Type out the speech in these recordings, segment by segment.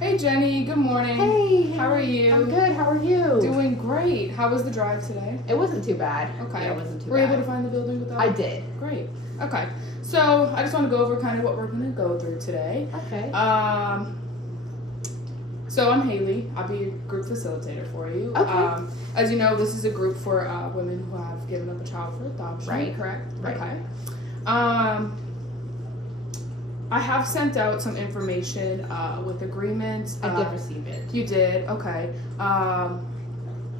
Hey Jenny, good morning. Hey, How are you? I'm good. How are you? Doing great. How was the drive today? It wasn't too bad. Okay. Yeah, it wasn't too Were bad. you able to find the building without? I did. Great. Okay. So I just want to go over kind of what we're going to go through today. Okay. So I'm Haley. I'll be a group facilitator for you. Okay. As you know, this is a group for women who have given up a child for adoption. Right. Correct. Right. Okay. I have sent out some information with agreements. I did receive it. You did? Okay.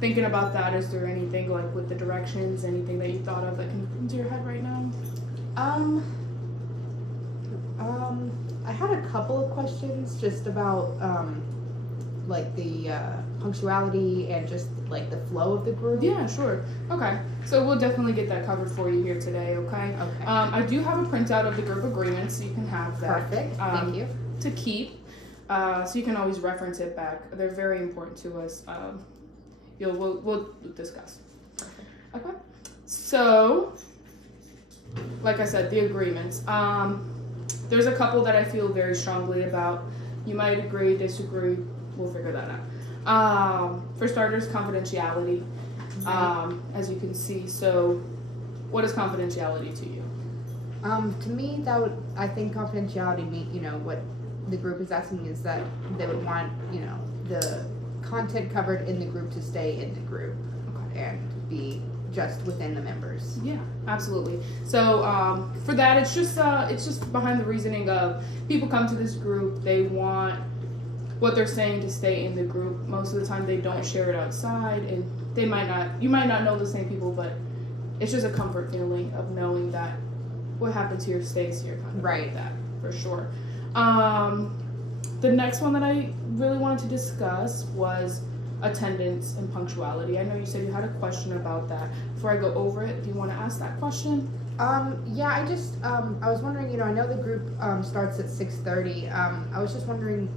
Thinking about that, is there anything like with the directions, anything that you thought of that can come into your head right now? I had a couple of questions just about like the punctuality and just like the flow of the group. Yeah, sure. Okay. So we'll definitely get that covered for you here today, okay? Okay. I do have a printout of the group agreements, so you can have that. Perfect. Thank you. To keep, so you can always reference it back. They're very important to us. We'll discuss. Okay. So, like I said, the agreements. There's a couple that I feel very strongly about. You might agree, disagree. We'll figure that out. For starters, confidentiality. As you can see. So, what is confidentiality to you? To me, I think confidentiality mean, what the group is asking is that they would want, the content covered in the group to stay in the group and be just within the members. Yeah, absolutely. So for that, it's just behind the reasoning of people come to this group, they want what they're saying to stay in the group. Most of the time, they don't share it outside, and you might not know the same people, but it's just a comfort feeling of knowing that what happened to your stays here, kind of right. Like that for sure. The next one that I really wanted to discuss was attendance and punctuality. I know you said you had a question about that. Before I go over it, do you want to ask that question? Yeah, I just I was wondering, I know the group starts at 6:30. I was just wondering,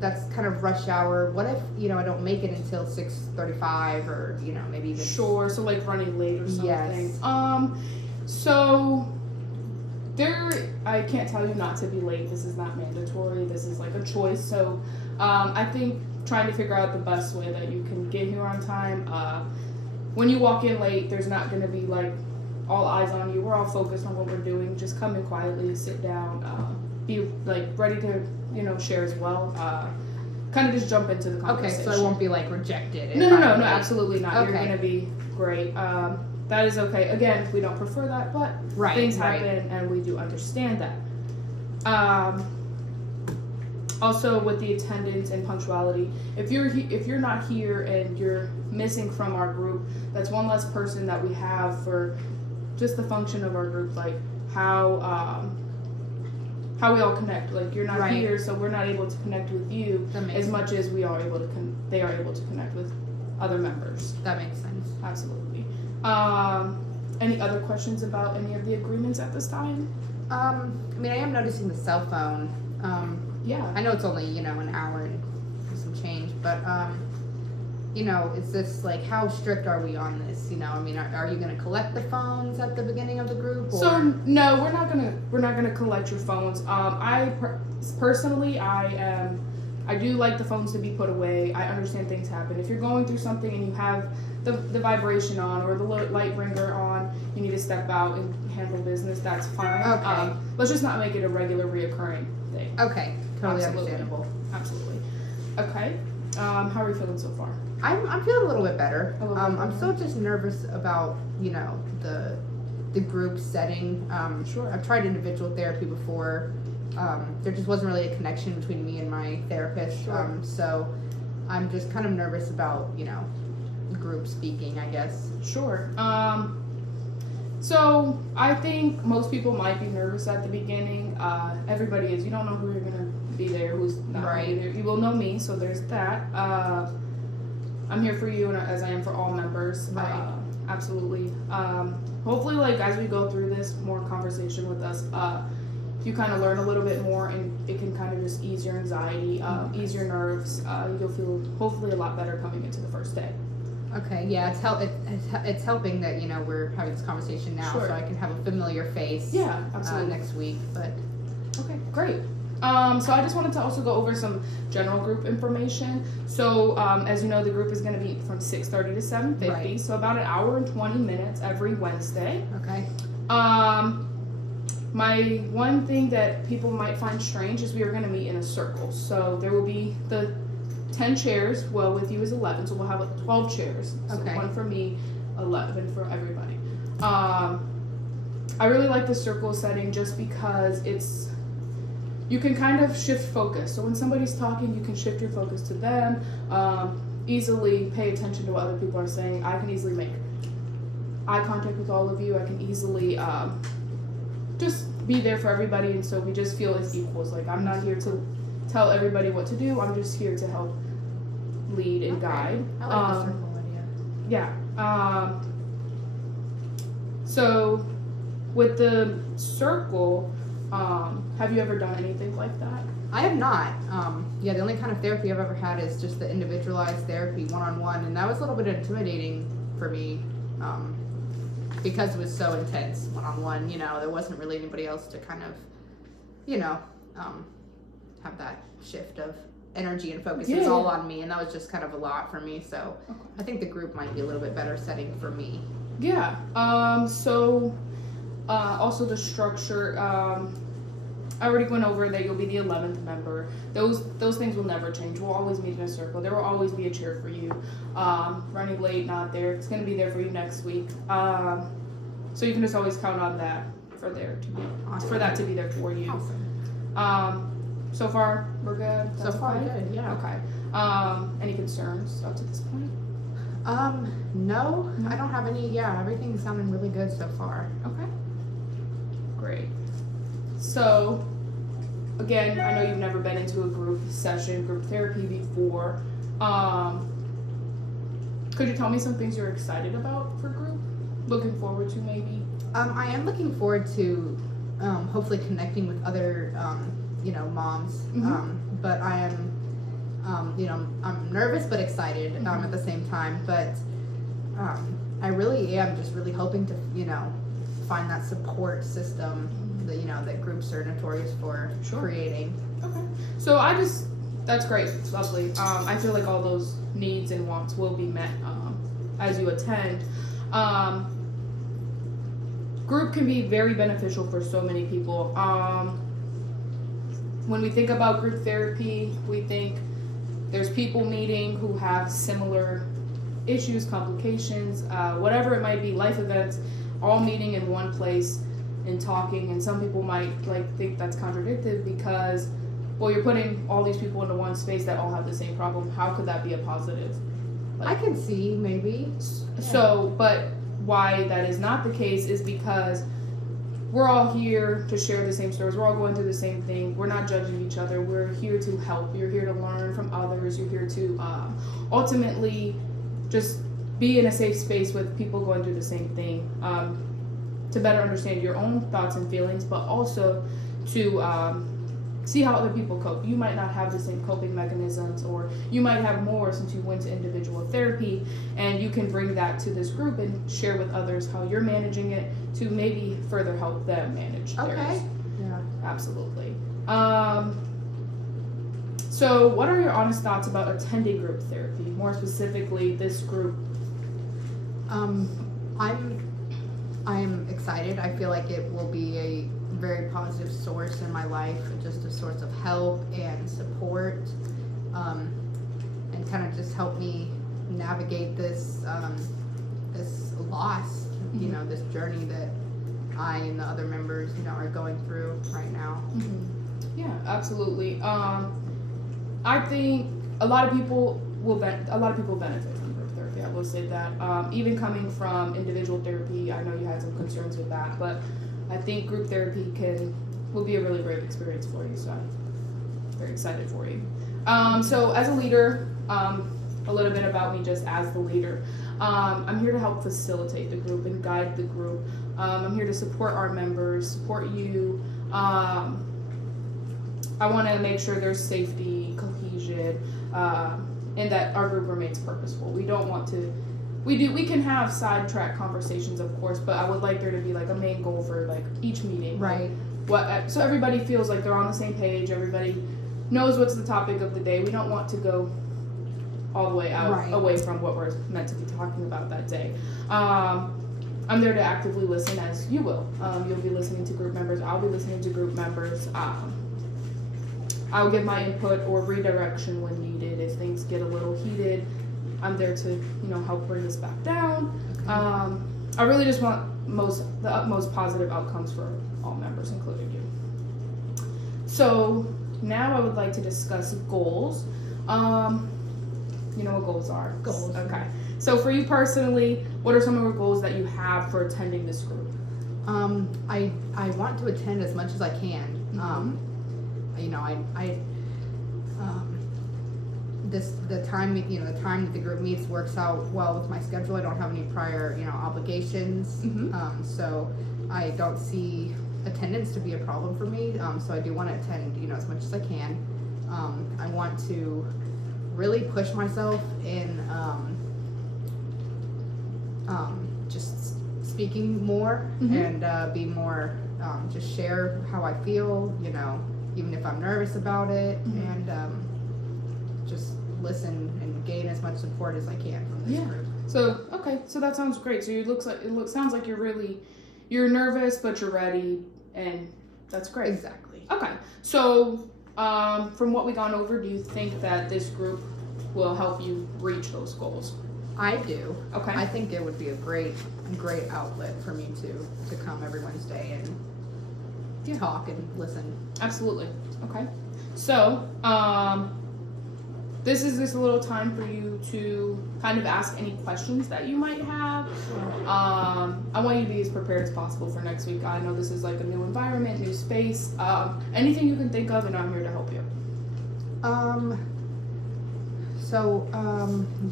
that's kind of rush hour. What if, I don't make it until 6:35 or, maybe even. Sure, so like running late or something. Yes. So I can't tell you not to be late. This is not mandatory. This is like a choice. So I think trying to figure out the best way that you can get here on time. When you walk in late, there's not going to be like all eyes on you. We're all focused on what we're doing. Just come in quietly, sit down, be like ready to share as well. Kind of just jump into the conversation. Okay, so I won't be like rejected. No, absolutely not. Okay. You're going to be great. That is okay. Again, we don't prefer that, but things happen and we do understand that. Also, with the attendance and punctuality, if you're not here and you're missing from our group, that's one less person that we have for just the function of our group, like how we all connect. Like you're not here, so we're not able to connect with you as much as we are able to. They are able to connect with other members. That makes sense. Absolutely. Any other questions about any of the agreements at this time? I am noticing the cell phone. Yeah. I know it's only, an hour and some change, but, is this like, how strict are we on this? Are you going to collect the phones at the beginning of the group? Or? So no, we're not gonna collect your phones. Personally, I do like the phones to be put away. I understand things happen. If you're going through something and you have the vibration on or the light ringer on, you need to step out and handle business, that's fine. Okay. Let's just not make it a regular reoccurring thing. Okay, totally understandable. Absolutely. Okay. How are you feeling so far? I'm feeling a little bit better. I'm better. still just nervous about, the group setting. Sure. I've tried individual therapy before. There just wasn't really a connection between me and my therapist. Sure. So I'm just kind of nervous about, group speaking, I guess. Sure. So I think most people might be nervous at the beginning. Everybody is. You don't know who you're gonna be there, who's not gonna be there. You will know me, so there's that. I'm here for you, and as I am for all members. Right. Absolutely. Hopefully, like as we go through this more conversation with us, you kind of learn a little bit more, and it can kind of just ease your anxiety, ease your nerves. You'll feel hopefully a lot better coming into the first day. Okay, yeah, it's helping that we're having this conversation now, Sure. so I can have a familiar face. Yeah, absolutely. Next week, but Okay, great. So I just wanted to also go over some general group information. So as you know, the group is going to be from 6:30 to 7:50, Right. so about an hour and 20 minutes every Wednesday. Okay. My one thing that people might find strange is we are going to meet in a circle. So there will be the 10 chairs. Well, with you is 11, so we'll have 12 chairs. So Okay. 1 for me, 11 for everybody. I really like the circle setting just because you can kind of shift focus. So when somebody's talking, you can shift your focus to them, easily pay attention to what other people are saying. I can easily make eye contact with all of you. I can easily just be there for everybody, and so we just feel as equals. Like, I'm not here to tell everybody what to do. I'm just here to help lead and guide. I like the circle idea. Yeah. So with the circle, have you ever done anything like that? I have not. Yeah, the only kind of therapy I've ever had is just the individualized therapy, one-on-one, and that was a little bit intimidating for me, because it was so intense, one-on-one. You know, there wasn't really anybody else to kind of, you know, have that shift of energy and focus. It's all on me, and that was just kind of a lot for me. So I think the group might be a little bit better setting for me. Yeah. So also the structure. I already went over that you'll be the 11th member. Those things will never change. We'll always meet in a circle. There will always be a chair for you. Running late, not there. It's going to be there for you next week. So you can just always count on that for that to be there for you. Awesome. So far, we're good. So far, okay? good. Yeah. Okay. Any concerns up to this point? No, I don't have any. Yeah, everything's sounding really good so far. Okay. Great. So, again, I know you've never been into a group session, group therapy before. Could you tell me some things you're excited about for group? Looking forward to, maybe? I am looking forward to hopefully connecting with other, moms. But I am, I'm nervous but excited at the same time. But I really am just really hoping to, find that support system that groups are notorious for creating. Okay. So that's great. It's lovely. I feel like all those needs and wants will be met as you attend. Group can be very beneficial for so many people. When we think about group therapy, we think there's people meeting who have similar issues, complications, whatever it might be, life events, all meeting in one place and talking. And some people might think that's contradictory because, well, you're putting all these people into one space that all have the same problem. How could that be a positive? I can see maybe. So, but why that is not the case is because we're all here to share the same stories. We're all going through the same thing. We're not judging each other. We're here to help. You're here to learn from others. You're here to ultimately just be in a safe space with people going through the same thing, to better understand your own thoughts and feelings, but also to see how other people cope. You might not have the same coping mechanisms, or you might have more since you went to individual therapy, and you can bring that to this group and share with others how you're managing it to maybe further help them manage theirs. Okay. Yeah. Absolutely. So what are your honest thoughts about attending group therapy, more specifically this group? I'm excited. I feel like it will be a very positive source in my life, just a source of help and support, and kind of just help me navigate this this loss, this journey that I and the other members, are going through right now. Mm-hmm. Yeah, absolutely. I think a lot of people benefit from group therapy. I will say that. Even coming from individual therapy, I know you had some concerns with that, but I think group therapy will be a really great experience for you. So I'm very excited for you. So as a leader, a little bit about me just as the leader. I'm here to help facilitate the group and guide the group. I'm here to support our members, support you. I want to make sure there's safety, cohesion, and that our group remains purposeful. We don't want to. We can have sidetrack conversations, of course, but I would like there to be a main goal for each meeting. Right. so everybody feels like they're on the same page. Everybody knows what's the topic of the day. We don't want to go all the way out Right. away from what we're meant to be talking about that day. I'm there to actively listen, as you will. You'll be listening to group members. I'll be listening to group members. I'll give my input or redirection when needed. If things get a little heated, I'm there to, help bring this back down. I really just want the utmost positive outcomes for all members, including you. So now I would like to discuss goals. You know what goals are? Goals. Okay. So for you personally, what are some of your goals that you have for attending this group? I want to attend as much as I can. The time that the group meets works out well with my schedule. I don't have any prior obligations, so I don't see attendance to be a problem for me. So I do want to attend as much as I can. I want to really push myself in just speaking more and be more just share how I feel, even if I'm nervous about it, and just listen and gain as much support as I can from this group. So that sounds great. So sounds like you're nervous, but you're ready, and that's great. Exactly. Okay. So from what we gone over, do you think that this group will help you reach those goals? I do. Okay. I think it would be a great outlet for me to come every Wednesday and talk and listen. Absolutely. Okay. So, this is just a little time for you to kind of ask any questions that you might have. I want you to be as prepared as possible for next week. I know this is like a new environment, new space. Anything you can think of, and I'm here to help you.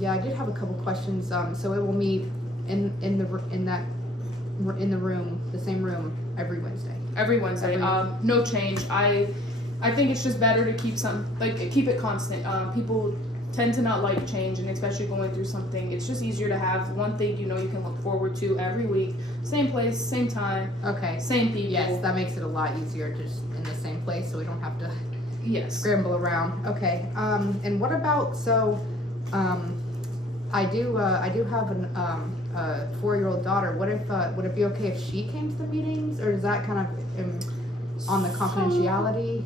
I did have a couple questions. So it will meet in the room, the same room, every Wednesday. Every Wednesday. No change. I think it's just better to keep it constant. People tend to not like change, and especially going through something, it's just easier to have one thing you can look forward to every week. Same place, same time. Okay. Same people. Yes, that makes it a lot easier just in the same place, so we don't have to scramble around. Okay. And what about I do have a 4-year-old daughter. What if would it be okay if she came to the meetings, or is that kind of on the confidentiality?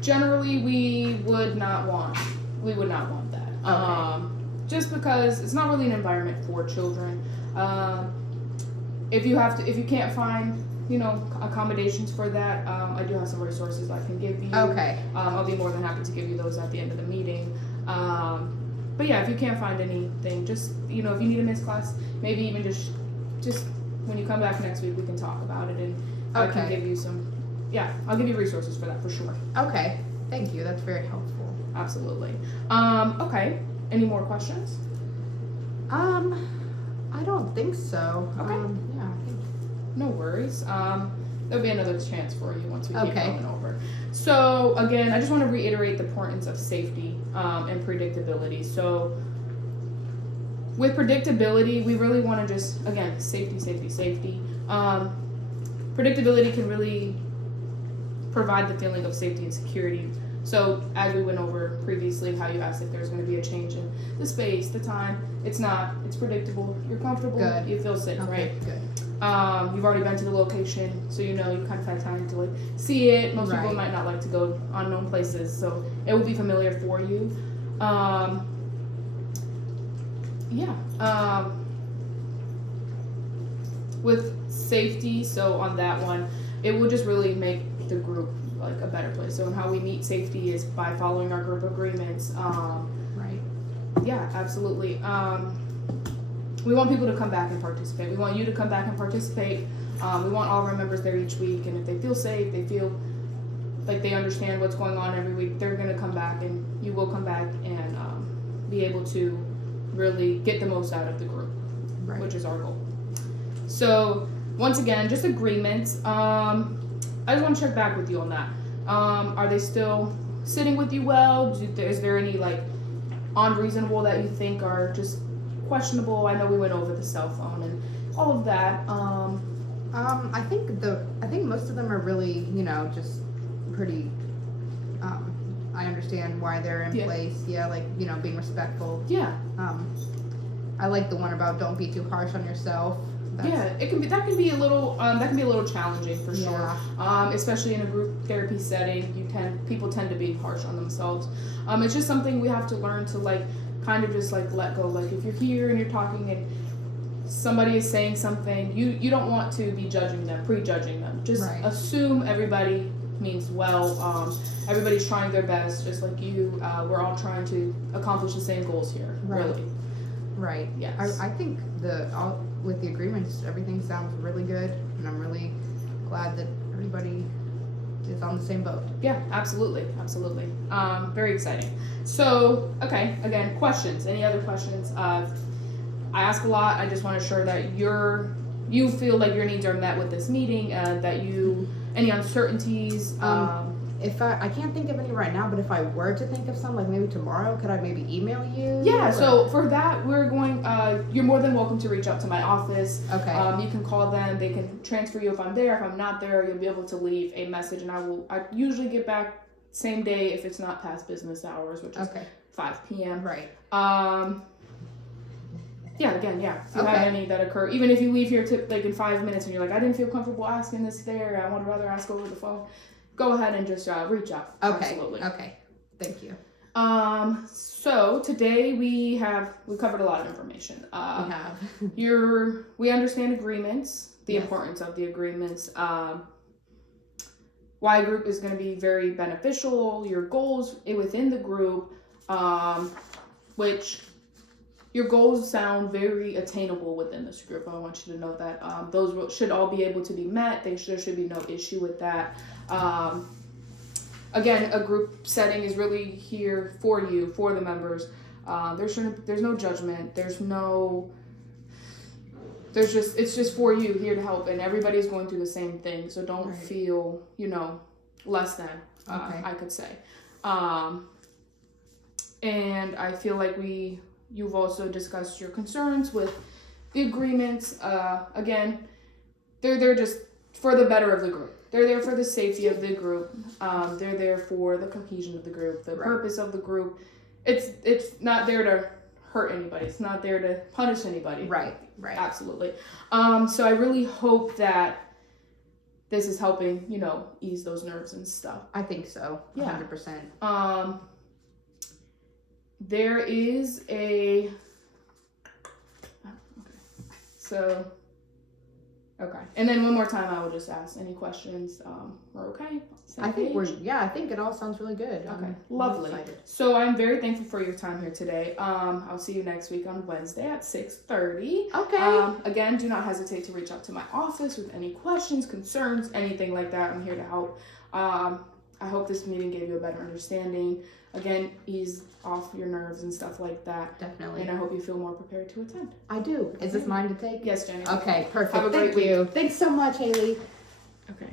Generally we would not want that. Okay. Just because it's not really an environment for children. If you can't find accommodations for that, I do have some resources I can give you. Okay. I'll be more than happy to give you those at the end of the meeting. But yeah, if you can't find anything, just if you need a missed class, maybe even just when you come back next week, we can talk about it, and I can give you I'll give you resources for that for sure. Okay, thank you. That's very helpful. Absolutely. Okay. Any more questions? I don't think so. Okay. No worries. There'll be another chance for you once we keep going over. So again, I just want to reiterate the importance of safety and predictability. So with predictability, we really want to just, again, safety. Predictability can really provide the feeling of safety and security. So as we went over previously, how you asked if there's going to be a change in the space, the time, it's not. It's predictable. You're comfortable. Good. You feel safe, right? Good. You've already been to the location, so you kind of had time to see it. Most people might not like to go unknown places, so it will be familiar for you. With safety, so on that one, it will just really make the group a better place. So how we meet safety is by following our group agreements. Right. Yeah, absolutely. We want people to come back and participate. We want you to come back and participate. We want all of our members there each week, and if they feel safe, they feel like they understand what's going on every week, they're going to come back, and you will come back and be able to really get the most out of the group, which is our goal. So once again, just agreements. I just want to check back with you on that. Are they still sitting with you well? Is there any unreasonable that you think are just questionable? I know we went over the cell phone and all of that. I think most of them are really, just pretty. I understand why they're in place. Yeah, like being respectful. Yeah. I like the one about don't be too harsh on yourself. That can be a little challenging for sure. Especially in a group therapy setting, people tend to be harsh on themselves. It's just something we have to learn to like kind of just like let go. Like if you're here and you're talking and somebody is saying something, you don't want to be prejudging them. Just assume everybody means well. Everybody's trying their best, just like you. We're all trying to accomplish the same goals here. Really. Right. Yes. I think with the agreements, everything sounds really good, and I'm really glad that everybody is on the same boat. Yeah, absolutely. Very exciting. So, okay, again, questions. Any other questions? I ask a lot. I just want to ensure that you feel like your needs are met with this meeting, that any uncertainties. If I can't think of any right now, but if I were to think of some, like maybe tomorrow, could I maybe email you? Yeah, so for that, we're going, you're more than welcome to reach out to my office. Okay. You can call them, they can transfer you if I'm there. If I'm not there, you'll be able to leave a message, and I usually get back same day if it's not past business hours, which is 5 p.m. Right. If you have any that occur, even if you leave here like in 5 minutes and you're like, I didn't feel comfortable asking this there, I would rather ask over the phone, go ahead and just reach out. Okay. Absolutely. Okay. Thank you. So today we covered a lot of information. We have. We understand agreements, the importance of the agreements, why a group is going to be very beneficial, your goals within the group, which your goals sound very attainable within this group. I want you to know that those should all be able to be met. There should be no issue with that. Again, a group setting is really here for you, for the members. There's no judgment. It's just for you, here to help, and everybody's going through the same thing. So don't feel, less than, I could say. And I feel like you've also discussed your concerns with the agreements. Again, they're there just for the better of the group. They're there for the safety of the group. They're there for the cohesion of the group, the purpose of the group. It's not there to hurt anybody. It's not there to punish anybody. Right. Absolutely. So I really hope that this is helping, ease those nerves and stuff. I think so. 100%. There is a... Okay. And then one more time, I will just ask any questions. We're okay? I think I think it all sounds really good. Okay. Lovely. So I'm very thankful for your time here today. I'll see you next week on Wednesday at 6:30. Okay. Again, do not hesitate to reach out to my office with any questions, concerns, anything like that. I'm here to help. I hope this meeting gave you a better understanding. Again, ease off your nerves and stuff like that. Definitely. And I hope you feel more prepared to attend. I do. Is this mine to take? Yes, Jenny. Okay, perfect. Have a great week. Thanks so much, Haley. Okay.